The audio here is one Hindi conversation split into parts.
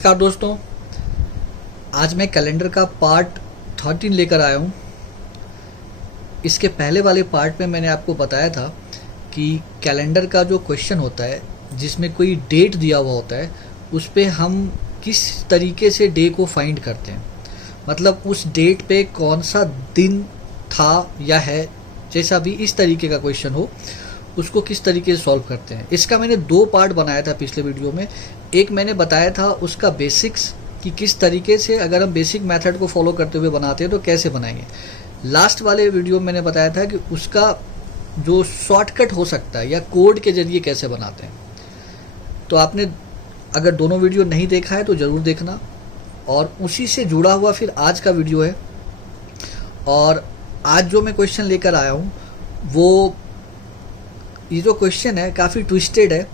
नमस्कार दोस्तों, आज मैं कैलेंडर का पार्ट 13 लेकर आया हूँ। इसके पहले वाले पार्ट में मैंने आपको बताया था कि कैलेंडर का जो क्वेश्चन होता है जिसमें कोई डेट दिया हुआ होता है उस पे हम किस तरीके से डे को फाइंड करते हैं, मतलब उस डेट पे कौन सा दिन था या है, जैसा भी इस तरीके का क्वेश्चन हो उसको किस तरीके से सॉल्व करते हैं। इसका मैंने 2 पार्ट बनाया था पिछले वीडियो में। एक मैंने बताया था उसका बेसिक्स कि किस तरीके से अगर हम बेसिक मेथड को फॉलो करते हुए बनाते हैं तो कैसे बनाएंगे। लास्ट वाले वीडियो में मैंने बताया था कि उसका जो शॉर्टकट हो सकता है या कोड के जरिए कैसे बनाते हैं। तो आपने अगर दोनों वीडियो नहीं देखा है तो ज़रूर देखना, और उसी से जुड़ा हुआ फिर आज का वीडियो है। और आज जो मैं क्वेश्चन लेकर आया हूँ वो ये जो क्वेश्चन है काफ़ी ट्विस्टेड है।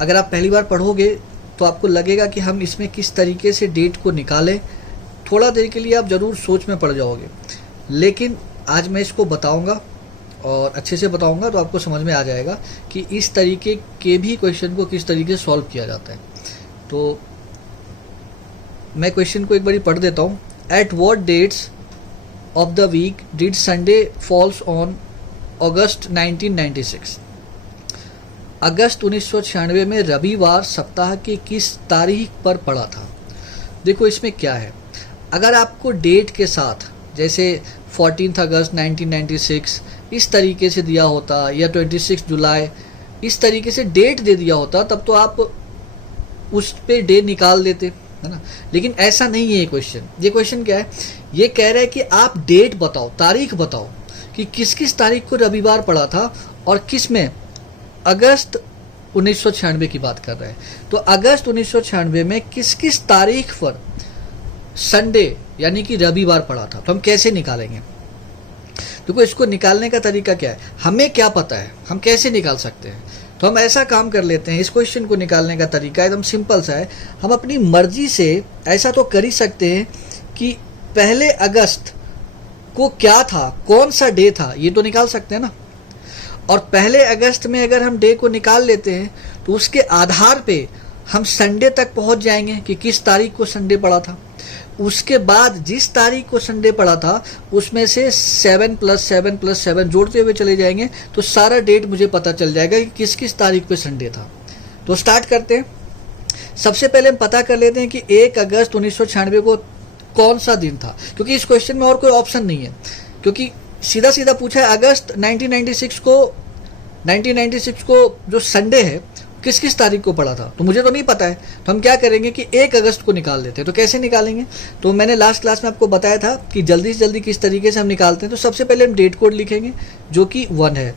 अगर आप पहली बार पढ़ोगे तो आपको लगेगा कि हम इसमें किस तरीके से डेट को निकालें। थोड़ा देर के लिए आप ज़रूर सोच में पड़ जाओगे, लेकिन आज मैं इसको बताऊंगा और अच्छे से बताऊंगा तो आपको समझ में आ जाएगा कि इस तरीके के भी क्वेश्चन को किस तरीके से सॉल्व किया जाता है। तो मैं क्वेश्चन को एक बार पढ़ देता हूँ। At what dates of the week did Sunday falls on August 1996? अगस्त 1996 में रविवार सप्ताह के किस तारीख पर पड़ा था? देखो इसमें क्या है, अगर आपको डेट के साथ जैसे 14 अगस्त 1996 इस तरीके से दिया होता या 26 जुलाई इस तरीके से डेट दे दिया होता तब तो आप उस पे डे निकाल देते, है ना। लेकिन ऐसा नहीं है ये क्वेश्चन। ये क्वेश्चन क्या है, ये कह रहा है कि आप डेट बताओ, तारीख बताओ कि किस किस तारीख को रविवार पड़ा था और किस में। अगस्त 1996 की बात कर रहे हैं, तो अगस्त 1996 में किस किस तारीख पर संडे यानी कि रविवार पड़ा था। तो हम कैसे निकालेंगे? देखो इसको निकालने का तरीका क्या है, हमें क्या पता है, हम कैसे निकाल सकते हैं। तो हम ऐसा काम कर लेते हैं, इस क्वेश्चन को निकालने का तरीका एकदम सिंपल सा है। हम अपनी मर्जी से ऐसा तो कर ही सकते हैं कि पहले अगस्त को क्या था, कौन सा डे था, ये तो निकाल सकते हैं ना। और पहले अगस्त में अगर हम डे को निकाल लेते हैं तो उसके आधार पे हम संडे तक पहुंच जाएंगे कि किस तारीख को संडे पड़ा था। उसके बाद जिस तारीख को संडे पड़ा था उसमें से 7 + 7 + 7 जोड़ते हुए चले जाएंगे तो सारा डेट मुझे पता चल जाएगा कि किस किस तारीख पे संडे था। तो स्टार्ट करते हैं। सबसे पहले हम पता कर लेते हैं कि 1 अगस्त 1996 को कौन सा दिन था, क्योंकि इस क्वेश्चन में और कोई ऑप्शन नहीं है, क्योंकि सीधा सीधा पूछा है अगस्त 1996 को जो संडे है किस किस तारीख को पड़ा था। तो मुझे तो नहीं पता है, तो हम क्या करेंगे कि 1 अगस्त को निकाल लेते हैं। तो कैसे निकालेंगे, तो मैंने लास्ट क्लास में आपको बताया था कि जल्दी से जल्दी किस तरीके से हम निकालते हैं। तो सबसे पहले हम डेट कोड लिखेंगे जो कि 1 है।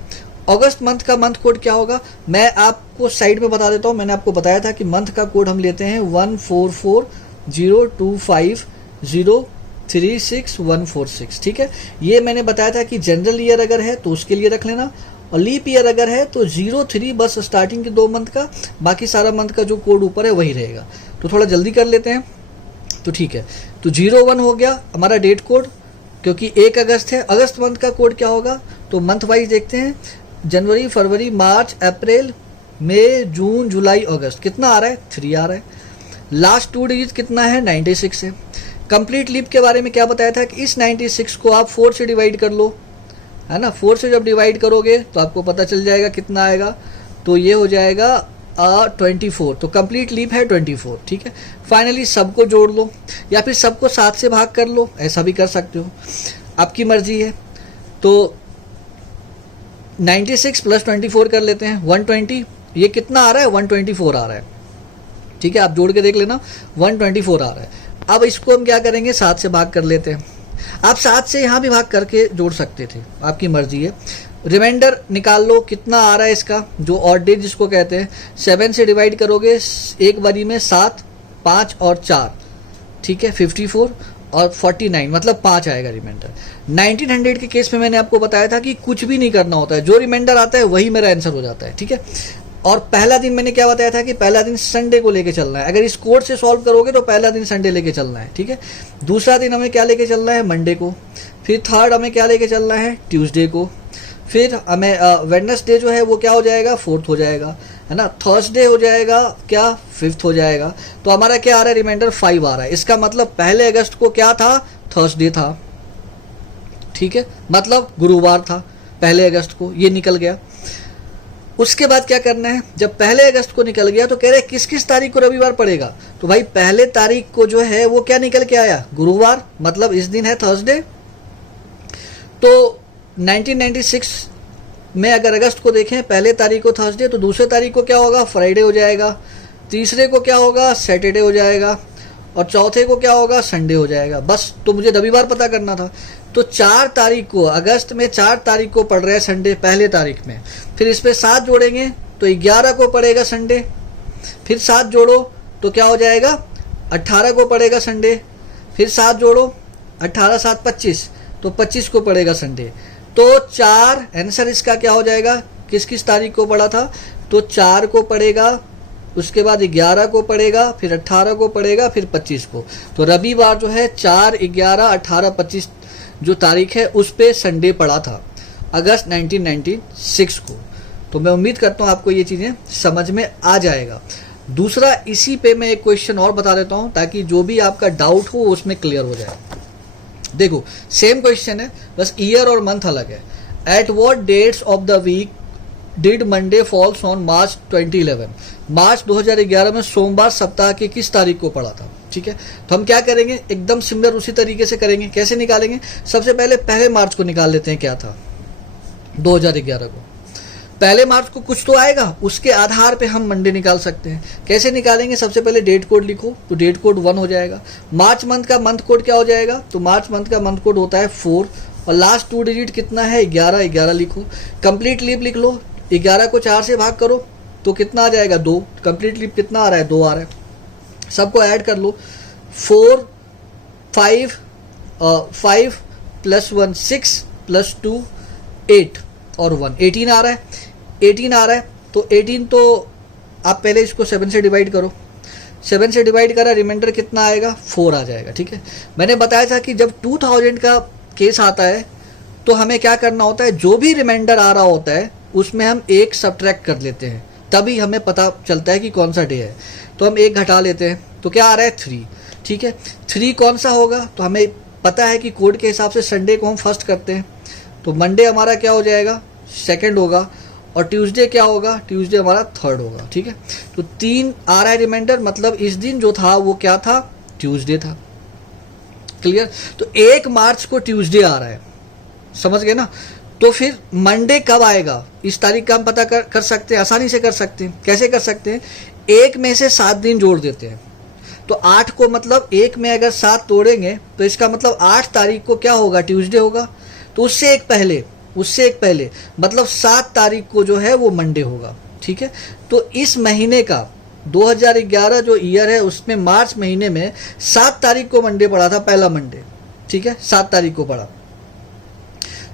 अगस्त मंथ का मंथ कोड क्या होगा मैं आपको साइड में बता देता हूँ। मैंने आपको बताया था कि मंथ का कोड हम लेते हैं 144025036 ठीक है। ये मैंने बताया था कि जनरल ईयर अगर है तो उसके लिए रख लेना, और लीप ईयर अगर है तो 03 बस स्टार्टिंग के 2 मंथ का, बाकी सारा मंथ का जो कोड ऊपर है वही रहेगा। तो थोड़ा जल्दी कर लेते हैं। तो ठीक है, तो 01 हो गया हमारा डेट कोड, क्योंकि 1 अगस्त है। अगस्त मंथ का कोड क्या होगा, तो मंथ वाइज देखते हैं, जनवरी, फरवरी, मार्च, अप्रैल, मई, जून, जुलाई, अगस्त। कितना आ रहा है, 3 आ रहा है। लास्ट 2 डिजिट कितना है, 96 है। कंप्लीट लीप के बारे में क्या बताया था कि इस 96 को आप 4 से डिवाइड कर लो, है ना। 4 से जब डिवाइड करोगे तो आपको पता चल जाएगा कितना आएगा, तो ये हो जाएगा 24। तो कंप्लीट लीप है 24, ठीक है। फाइनली सबको जोड़ लो या फिर सबको 7 से भाग कर लो, ऐसा भी कर सकते हो, आपकी मर्जी है। तो 96 + 24 कर लेते हैं, 120। ये कितना आ रहा है, 124 आ रहा है, ठीक है। आप जोड़ के देख लेना, 124 आ रहा है। अब इसको हम क्या करेंगे, 7 से भाग कर लेते हैं। आप 7 से यहाँ भी भाग करके जोड़ सकते थे, आपकी मर्जी है। रिमाइंडर निकाल लो, कितना आ रहा है इसका, जो ऑड डेट जिसको कहते हैं। 7 से डिवाइड करोगे एक बारी में 7, 5 और 4, ठीक है, 54 और 49, मतलब 5 आएगा रिमाइंडर। 1900 के केस में मैंने आपको बताया था कि कुछ भी नहीं करना होता है, जो रिमाइंडर आता है वही मेरा आंसर हो जाता है, ठीक है। और पहला दिन मैंने क्या बताया था कि पहला दिन संडे को लेके चलना है। अगर इस कोड से सॉल्व करोगे तो पहला दिन संडे लेके चलना है, ठीक है। दूसरा दिन हमें क्या लेके चलना है, मंडे को। फिर थर्ड हमें क्या लेके चलना है, ट्यूसडे को। फिर हमें वेडनेसडे जो है वो क्या हो जाएगा, 4th हो जाएगा, है ना। थर्सडे हो जाएगा क्या, 5th हो जाएगा। तो हमारा क्या आ रहा है, रिमाइंडर 5 आ रहा है। इसका मतलब 1 अगस्त को क्या था, थर्सडे था, ठीक है, मतलब गुरुवार था 1 अगस्त को, ये निकल गया। उसके बाद क्या करना है, जब 1 अगस्त को निकल गया तो कह रहे किस किस तारीख को रविवार पड़ेगा, तो भाई 1 तारीख को जो है वो क्या निकल के आया, गुरुवार, मतलब इस दिन है थर्सडे। तो 1996 में अगर अगस्त को देखें, 1 तारीख को थर्सडे, तो दूसरे तारीख को क्या होगा, फ्राइडे हो जाएगा, तीसरे को क्या होगा, सैटरडे हो जाएगा, और चौथे को क्या होगा, संडे हो जाएगा। बस, तो मुझे रविवार पता करना था। तो 4 तारीख को, अगस्त में 4 तारीख को पड़ रहा है संडे, 1 तारीख में, फिर इस पे 7 जोड़ेंगे तो 11 को पड़ेगा संडे, फिर 7 जोड़ो तो क्या हो जाएगा, 18 को पड़ेगा संडे, फिर 7 जोड़ो, 18 7 25, तो 25 को पड़ेगा संडे। तो 4 आंसर इसका क्या हो जाएगा, किस किस तारीख को पड़ा था, तो 4 को पड़ेगा, उसके बाद 11 को पड़ेगा, फिर 18 को पड़ेगा, फिर 25 को। तो रविवार जो है 4, 11, 18, 25 जो तारीख है उस पे संडे पड़ा था अगस्त 1996 को। तो मैं उम्मीद करता हूँ आपको ये चीज़ें समझ में आ जाएगा। दूसरा, इसी पे मैं एक क्वेश्चन और बता देता हूँ ताकि जो भी आपका डाउट हो उसमें क्लियर हो जाए। देखो, सेम क्वेश्चन है, बस ईयर और मंथ अलग है। At what dates of the week did Monday falls on March 2011? मार्च 2011 में सोमवार सप्ताह के किस तारीख को पड़ा था, ठीक है। तो हम क्या करेंगे, एकदम सिमिलर उसी तरीके से करेंगे। कैसे निकालेंगे, सबसे पहले 1 मार्च को निकाल लेते हैं, क्या था 2011 को। 1 मार्च को कुछ तो आएगा, उसके आधार पे हम मंडे निकाल सकते हैं। कैसे निकालेंगे, सबसे पहले डेट कोड लिखो, तो डेट कोड 1 हो जाएगा। मार्च मंथ का मंथ कोड क्या हो जाएगा, तो मार्च मंथ का मंथ कोड होता है 4, और लास्ट 2 डिजिट कितना है, 11, 11 लिखो। कंप्लीट लीप लिख लो, 11 को 4 से भाग करो तो कितना आ जाएगा, 2। कंप्लीट लीप कितना आ रहा है, 2 आ रहा है। सबको ऐड कर लो, 4 5 5 + 1 6 + 2 8 और 1 18 आ रहा है। 18 आ रहा है, तो 18 तो आप पहले इसको 7 से डिवाइड करो, 7 से डिवाइड करा, रिमाइंडर कितना आएगा, 4 आ जाएगा, ठीक है। मैंने बताया था कि जब 2000 का केस आता है तो हमें क्या करना होता है, जो भी रिमाइंडर आ रहा होता है उसमें हम 1 सब्ट्रैक्ट कर लेते हैं, तभी हमें पता चलता है कि कौन सा डे है। तो हम 1 घटा लेते हैं, तो क्या आ रहा है, 3, ठीक है। 3 कौन सा होगा, तो हमें पता है कि कोड के हिसाब से संडे को हम फर्स्ट करते हैं, तो मंडे हमारा क्या हो जाएगा, 2nd होगा, और ट्यूसडे क्या होगा, ट्यूसडे हमारा 3rd होगा, ठीक है। तो 3 आ रहा है रिमाइंडर, मतलब इस दिन जो था वो क्या था, ट्यूसडे था। क्लियर। तो 1 मार्च को ट्यूसडे आ रहा है, समझ गए ना। तो फिर मंडे कब आएगा, इस तारीख का हम पता कर सकते हैं, आसानी से कर सकते हैं। कैसे कर सकते हैं, 1 में से 7 दिन जोड़ देते हैं, तो 8 को, मतलब 1 में अगर 7 तोड़ेंगे तो इसका मतलब 8 तारीख को क्या होगा, ट्यूसडे होगा। तो उससे एक पहले मतलब 7 तारीख को जो है वो मंडे होगा, ठीक है। तो इस महीने का 2011 जो ईयर है उसमें मार्च महीने में 7 तारीख को मंडे पड़ा था, पहला मंडे, ठीक है, 7 तारीख को पड़ा।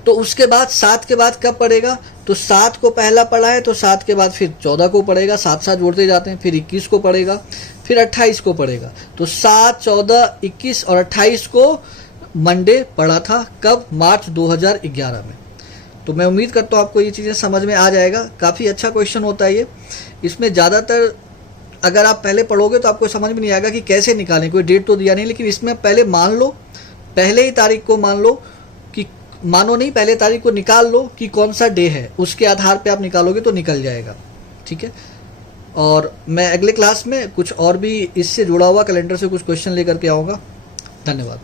तो उसके बाद 7 के बाद कब पड़ेगा, तो 7 को पहला पड़ा है, तो 7 के बाद फिर 14 को पड़ेगा, 7 जोड़ते जाते हैं, फिर 21 को पड़ेगा, फिर 28 को पड़ेगा। तो 7, 14, 21 और 28 को मंडे पड़ा था, कब, मार्च 2011 में। तो मैं उम्मीद करता हूँ आपको ये चीज़ें समझ में आ जाएगा। काफ़ी अच्छा क्वेश्चन होता है ये। इसमें ज़्यादातर अगर आप पहले पढ़ोगे तो आपको समझ में नहीं आएगा कि कैसे निकालें, कोई डेट तो दिया नहीं, लेकिन इसमें पहले मान लो, पहले ही तारीख को मान लो कि, मानो नहीं, पहले तारीख को निकाल लो कि कौन सा डे है, उसके आधार पे आप निकालोगे तो निकल जाएगा, ठीक है। और मैं अगले क्लास में कुछ और भी इससे जुड़ा हुआ कैलेंडर से कुछ क्वेश्चन लेकर के आऊँगा। धन्यवाद।